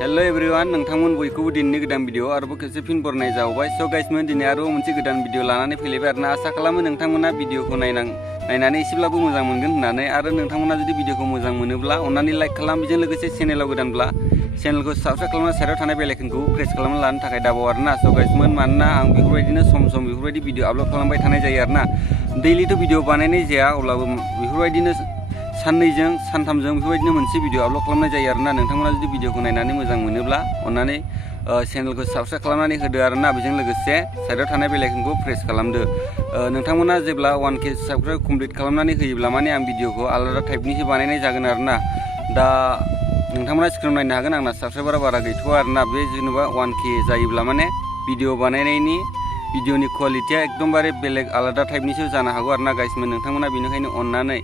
Hello everyone, नोंथांमोन बयखौबो दिनैनि गोदान भिडिअ आरोबाव खेबसे फिन बरायनाय जाबाय। स' गाइसमोन दिनै आरोबाव मोनसे गोदान भिडिअ लानानै फैलायबाय आरोना। आसा खालामो नोंथांमोना भिडिअखौ नायनानै एसेब्लाबो मोजां मोनगोन होननानै। आरो नोंथांमोना जुदि भिडिअखौ मोजां मोनोब्ला अन्नानै लाइक खालाम, बेजों लोगोसे चेनेलाव गोदानब्ला चेनेलखौ साबस्क्राइब खालामना साइडआव थानाय बेल आइकनखौ प्रेस खालामना लानो थाखाय दाबाव आरोना। स' गाइसमोन मानोना आं बेफोरबायदिनो सम सम बेफोरबायदि भिडिअ आपल'ड खालामबाय थानाय जायो आरोना। दैलिथ' भिडिअ बानायनाय जाया, अब्लाबो बेफोरबायदिनो साननैजों सानथामजों बेफोरबायदिनो मोनसे भिडिअ आपल'ड खालामनाय जायो आरोना। नोंथांमोना जुदि भिडिअखौ नायनानै मोजां मोनोब्ला अन्नानै चेनेलखौ साबस्क्राइब खालामनानै होदो आरोना। बेजों लोगोसे साइडआव थानाय बेल आइकनखौ प्रेस खालामदो। नोंथांमोना जेब्ला 1K साबस्क्राइब कमप्लिट खालामनानै होयोब्ला माने आं भिडिअखौ आलादा टाइपनिसो बानायनाय जागोन आरोना। दा नोंथांमोना स्क्रिनाव नायनो हागोन, आंना साबस्क्राइबारा बारा गैथ'आ आरोना। बे जेनेबा 1K जायोब्ला माने भिडिअ बानायनायनि भिडिअनि क्वालिटिया एकदमबारे बेलेग आलादा टाइपनिसो जानो हागौ आरोना गाइसमोन। नोंथांमोना बेनिखायनो अन्नानै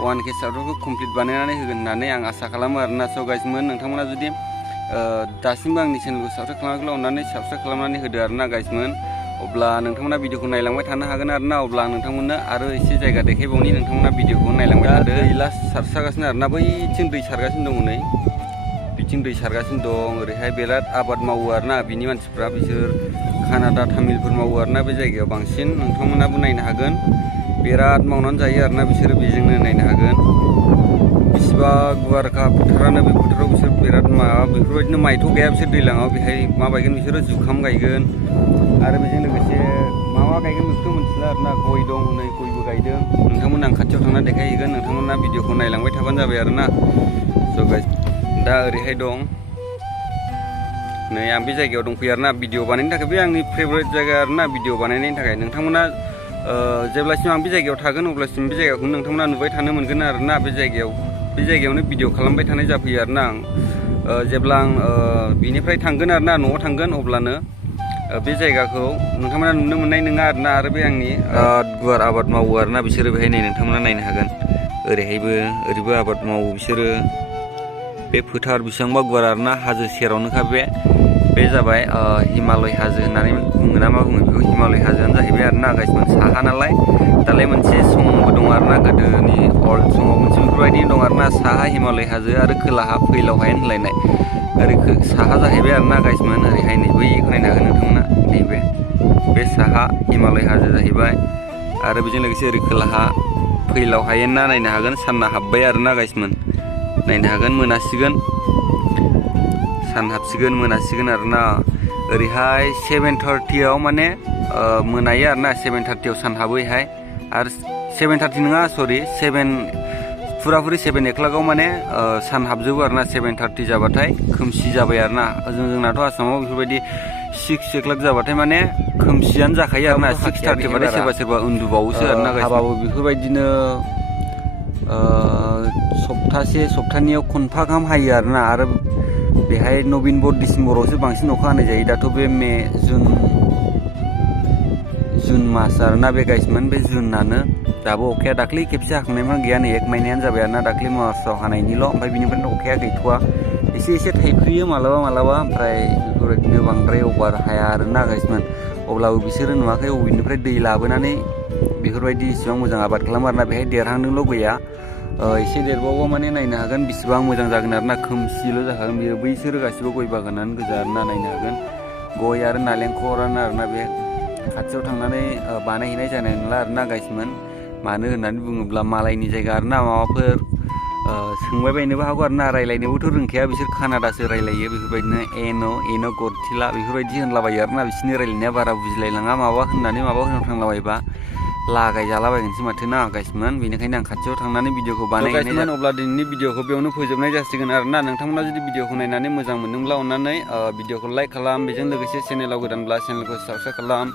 1K साबस्क्राइबखौ कमप्लिट बानायनानै होगोन होननानै आं आसा खालामो आरोना। स' गाइसमोन नोंथांमोना जुदि दासिमबो आंनि चेनेलखौ साबस्क्राइब खालामाखैब्ला अन्नानै साबस्क्राइब खालामनानै होदो आरोना गाइसमोन। अब्ला नोंथांमोना भिडिअखौ नायलांबाय थानो हागोन आरोना। अब्ला आं नोंथांमोननो आरो एसे जायगा देखायबावनि, नोंथांमोना भिडिअखौ नायलांबाय थादो। दै सारगासिनो आरोना, बैथिं दै सारगासिनो दं नै, बिथिं दै सारगासिनो दं। ओरैहाय बिराद आबाद मावो आरोना बिनि मानसिफ्रा, बिसोर कानाडा तामिलफोर मावो आरोना बे जायगायाव बांसिन। नोंथांमोनाबो नायनो हागोन, बिराद मावनानै जायो आरोना बिसोरो, बेजोंनो नायनो हागोन। बिसिबा गुवारखा फोथारानो, बे फोथाराव बिसोर बिराद बेफोरबायदिनो माइथ' गाया बिसोर दैज्लाङाव, बेहाय मा गायगोन बिसोरो, जुखाम गायगोन आरो बेजों लोगोसे मा गायगोन बेखौथ' मिथिला आरोना। गय दं हनै, गयबो गायदों। नोंथांमोन आं खाथियाव थांना देखायहैगोन, नोंथांमोना भिडिअखौ नायलांबाय थाबानो जाबाय आरोना। स' गाइस दा ओरैहाय दं नै, आं बे जायगायाव दंफैयो आरोना भिडिअ बानायनो थाखाय। बे आंनि फेभरेट जायगा आरोना भिडिअ बानायनायनि थाखाय। नोंथांमोना जेब्लासिम आं बे जायगायाव थागोन अब्लासिम बे जायगाखौनो नोंथांमोना नुबाय थानो मोनगोन आरोना। बे जायगायावनो भिडिअ खालामबाय थानाय जाफैयो आरोना आं। जेब्ला आं बिनिफ्राय थांगोन आरोना, न'आव थांगोन, अब्लानो बे जायगाखौ नोंथांमोना नुनो मोननाय नङा आरोना। आरो बे आंनि गुवार आबाद मावो आरोना बिसोरो, बेहाय नै नोंथांमोना नायनो हागोन। ओरैहायबो ओरैबो आबाद मावो बिसोरो। बे फोथार बेसेबांबा गुवार आरोना, हाजो सेरावनोखा बे जाबाय हिमालय हाजो होननानै बुङो ना मा बुङो बेखौ, हिमालय हाजोआनो जाहैबाय आरोना गाइसमोन। साहा नालाय दालाय मोनसे समबो दं आरोना, गोदोनि अल्ड समाव मोनसे बेफोरबायदि दं आरोना, साहा हिमालय हाजो आरो खोलाहा फैलाव हायेन होनलायनाय। ओरै साहा जाहैबाय आरोना गाइसमोन। ओरैहाय नै बैखौ नायनो हागोन नोंथांमोना, नैबे बे साहा हिमालय हाजो जाहैबाय। आरो बेजों लोगोसे ओरै खोलाहा फैलाव हायेन ना, नायनो हागोन। सानना हाबबाय आरोना गाइसमोन, नायनो हागोन। मोनासिगोन, सान हाबसिगोन, मोनासिगोन आरोना। ओरैहाय 7:30 माने मोनायो आरोना, 7:30 सान हाबोहाय। आरो 7:30 नङा, सरि, फुराफुरि 7 o'clockआव माने सान हाबजोबो आरोना। 7:30 जाबाथाय खोमसि जाबाय आरोना। जोंनाथ' आसामाव बेफोरबायदि 6 o'clock जाबाथाय माने खोमसियानो जाखायो आरोना। 6:30 बाथाय सोरबा सोरबा उन्दुबावोसो आरोना। हाबाबो बेफोरबायदिनो सप्तानैयाव खनफा गाहाम हायो आरोना। आरो बेहाय नभेम्बर डिसेम्बरावसो बांसिन अखा हानाय जायो। दाथ' बे मे जुन मास आरोना बे गाइसमोन, बे जुनानो। दाबो अखाया दाख्लै खेबसे हाखांनायमोन, गैया नै 1 माइनायानो जाबाय आरोना। दाख्लै मार्चआव हानायनिल', ओमफ्राय बिनिफ्रायनो अखाया गैथ'वा। एसे एसे थाइफ्रियो मालाबा मालाबा, ओमफ्राय बेफोरबायदिनो बांद्राय अभार हाया आरोना गाइसमोन। अब्लाबो बिसोरो नुवाखै बबेनिफ्राय दै लाबोनानै बेफोरबायदि इसिबां मोजां आबाद खालामो आरोना। बेहाय देरहांदोंल' गैया, एसे देरबावबा माने नायनो हागोन बिसिबां मोजां जागोन आरोना। खोमसिल' जाखागोन बियो। बैसोरो गासिबो गय बागानानो गोजा आरोना, नायनो हागोन। गय आरो नालेंखरानो आरोना। बे खाथियाव थांनानै बानायहैनाय जानाय नंला आरोना गाइसमोन। मानो होननानै बुङोब्ला मालायनि जायगा आरोना। माबाफोर सोंबाय बायनोबो हागौ आरोना, रायलायनोबोथ' रोंखाया बिसोर, कानाडासो रायलायो। बेफोरबायदिनो एन' गरथिला बेफोरबायदि होनलाबायो आरोना। बिसोरनि रायलायनाया बारा बुजिलायलाङा, माबा होननानै माबा होनफ्लांलाबायबा लागायजालाबायगोनसो माथो ना गाइसमोन बेनिखायनो आं खाथियाव थांनानै भिडिअखौ बानायहैनाय जादों। अब्ला दिनैनि भिडिअखौ बेयावनो फोजोबनाय जासिगोन आरोना नोंथांमोना जुदि भिडिअखौ नायनानै मोजां मोनदोंब्ला अननानै भिडिअखौ लाइक खालाम बेजों लोगोसे चेनेलाव गोदानब्ला चेनेलखौ साबस्क्राइब खालाम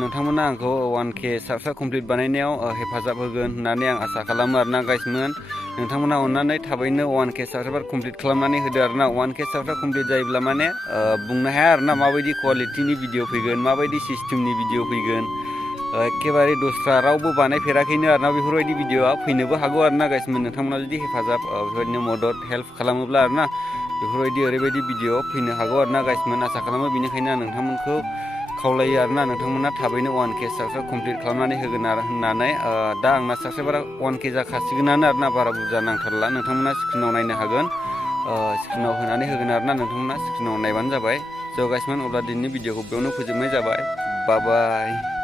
नोंथांमोना आंखौ 1K साबस्क्राइब कमप्लिट बानायनायाव हेफाजाब होगोन होननानै आं आसा खालामो आरोना गाइसमोन नोंथांमोना अननानै थाबैनो 1K साबस्क्राइबार कमप्लिट खालामनानै होदो आरोना 1K साबस्क्राइब कमप्लिट जायोब्ला माने बुंनो हाया आरोना माबायदि क्वालिटिनि भिडिअ फैगोन माबायदि सिस्टेमनि भिडिअ फैगोन एखेबारे दस्रा रावबो बानायफेराखैनो आरोना बेफोरबायदि भिडिअआ फैनोबो हागौ आरोना गाइसमोन नोंथांमोना जुदि हेफाजाब बेफोरबायदिनो मदद हेल्प खालामोब्ला आरोना बेफोरबायदि ओरैबायदि भिडिअ फैनो हागौ आरोना गाइसमोन आसा खालामो बेनिखायनो आं नोंथांमोनखौ खावलायो आरोना नोंथांमोना थाबैनो 1K साबस्क्राइब कमप्लिट खालामनानै होगोन आरो होननानै दा आंना साबस्क्राइबारा 1K जाखासिगोनानो आरोना बारा बुरजा नांथारला नोंथांमोना स्क्रिनाव नायनो हागोन स्क्रिनाव होनानै होगोन आरोना नोंथांमोना स्क्रिनाव नायबानो जाबाय स' गाइसमोन अब्ला दिनैनि भिडिअखौ बेयावनो फोजोबनाय जाबाय बाय बाय।